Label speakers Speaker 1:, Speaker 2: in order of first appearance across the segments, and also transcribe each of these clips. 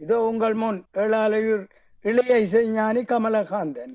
Speaker 1: இதோ உங்கள் முன் ஏழாலையூர் இளைய இசைஞானி கமலகாந்தன்.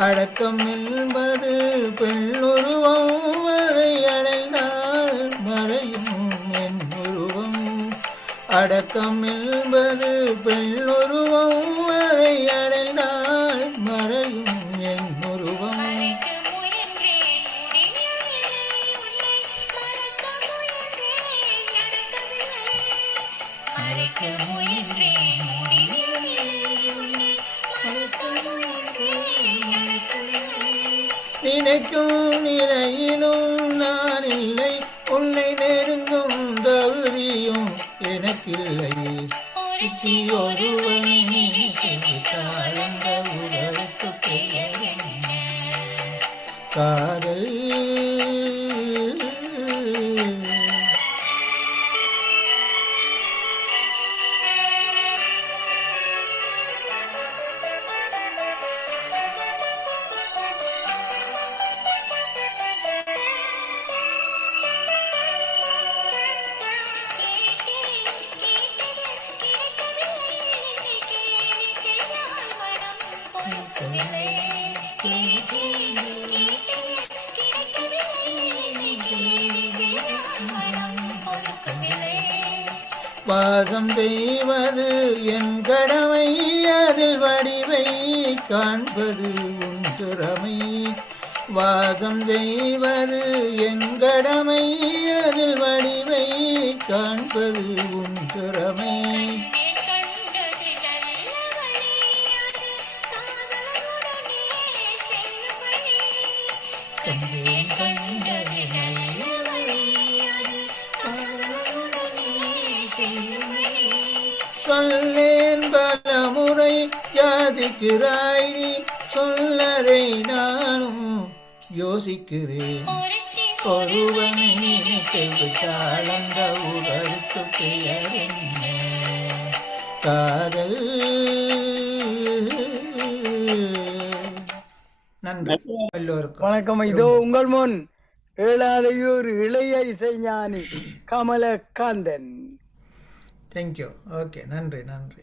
Speaker 2: அடக்கம் என்பது பெண்ணுருவம் வரை அடைந்தால் மறையும் என் உருவம் அடக்கம் என்பது பெண்ணுருவம் நினைக்கும் நிலையிலும் நான் இல்லை. உன்னை நெருங்கும் தகுதியும் எனக்கில்லை.
Speaker 3: ஒருவன் ஒருவனை நினைத்து உறவுக்கு பெயர்.
Speaker 2: வாசம் செய்வது என் கடமை அதில் வடிவை காண்பது உன் திறமை. வாசம் செய்வது என் கடமை அதில் வடிவை காண்பது உன் திறமை.
Speaker 3: கண்டேன் கண்டதினை
Speaker 2: சொல்லேன் பல முறை ஜாதிக்கிறாய் நீ. சொல்லதை நானும் யோசிக்கிறேன். ஒருவனை நினைத்து விட்டால் அந்த உறவுக்கு பெயர் என்ன காதல். நன்றி. எல்லோருக்கும்.
Speaker 1: வணக்கம். இதோ உங்கள் முன் ஏழாலையூர் இளைய இசைஞானி கமலகாந்தன்.
Speaker 2: தேங்க்யூ ஓகே நன்றி நன்றி.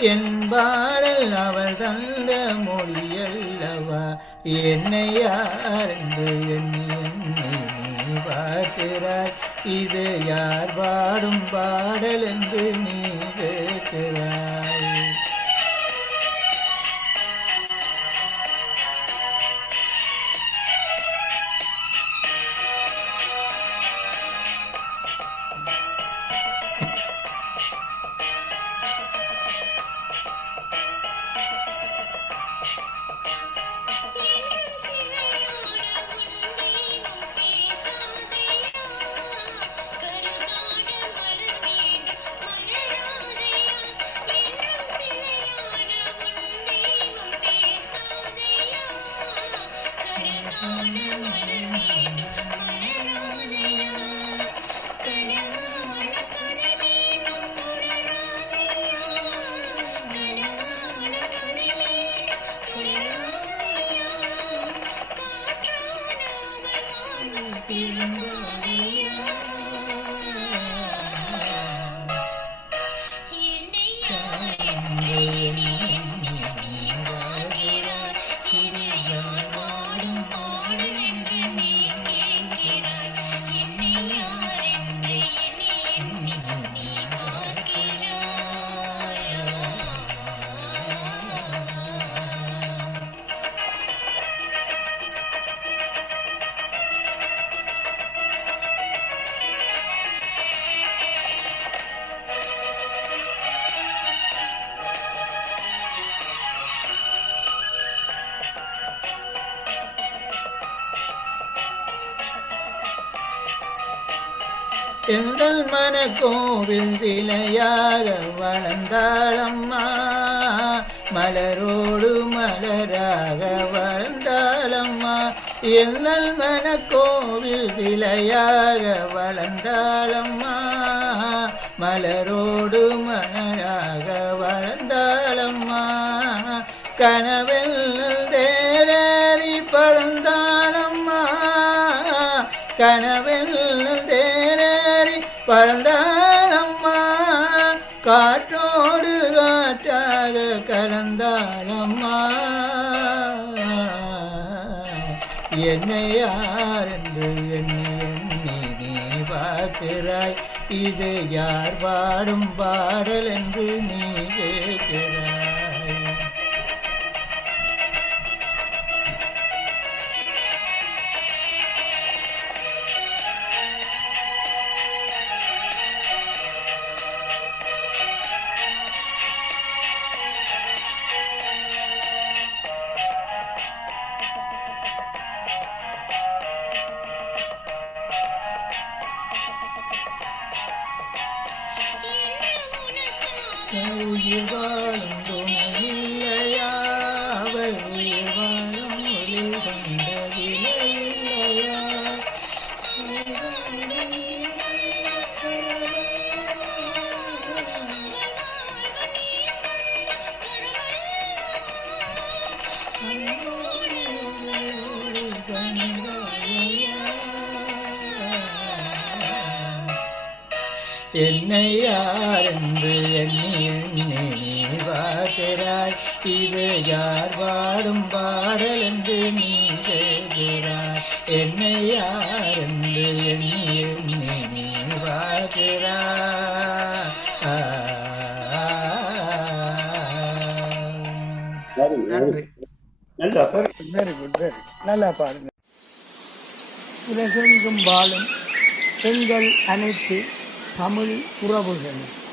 Speaker 2: என்பாடல் அவள் தந்த மொழியல்லவா? என்னை யார் என்று எண்ணி எண்ணி நீ பார்க்கிறாய். இது யார் பாடும் பாடல் என்று நீ எங்கள் கோவில் சிலையாக வளர்ந்தாளம்மா. மலரோடு மலராக வளர்ந்தாளம்மா. எங்கள் மன கோவில் சிலையாக வளர்ந்தாளம்மா. மலரோடு மலராக வளர்ந்தாளம்மா. கனவில் தேரறி பறந்தாளம்மா. கன பறந்தாளம்மா காற்றோடு காற்றாக கலந்தாளம்மா என்னை யார் என்று எண்ணி எண்ணி நீ பார்க்கிறாய். இது யார் பாடும் பாடல் என்று நீ உயிர் வாழும் துணை இல்லையா அவள் உயிர் வாழும் ஒளி வந்ததில்லை என்னை யார் என்று எண்ணி எண்ணி நீ பார்க்கிறாய் இது யார் பாடும் பாடல் என்று நீ கேட்கிறாய். என்னை யார் என்று எண்ணி எண்ணி நீ பார்க்கிறாய் நன்றி.
Speaker 4: நல்லா
Speaker 1: வெரி குட் வெரி நல்லா பாடுங்க உலகெங்கும் வாழும் எங்கள் அனைத்து 담을 불어보세요.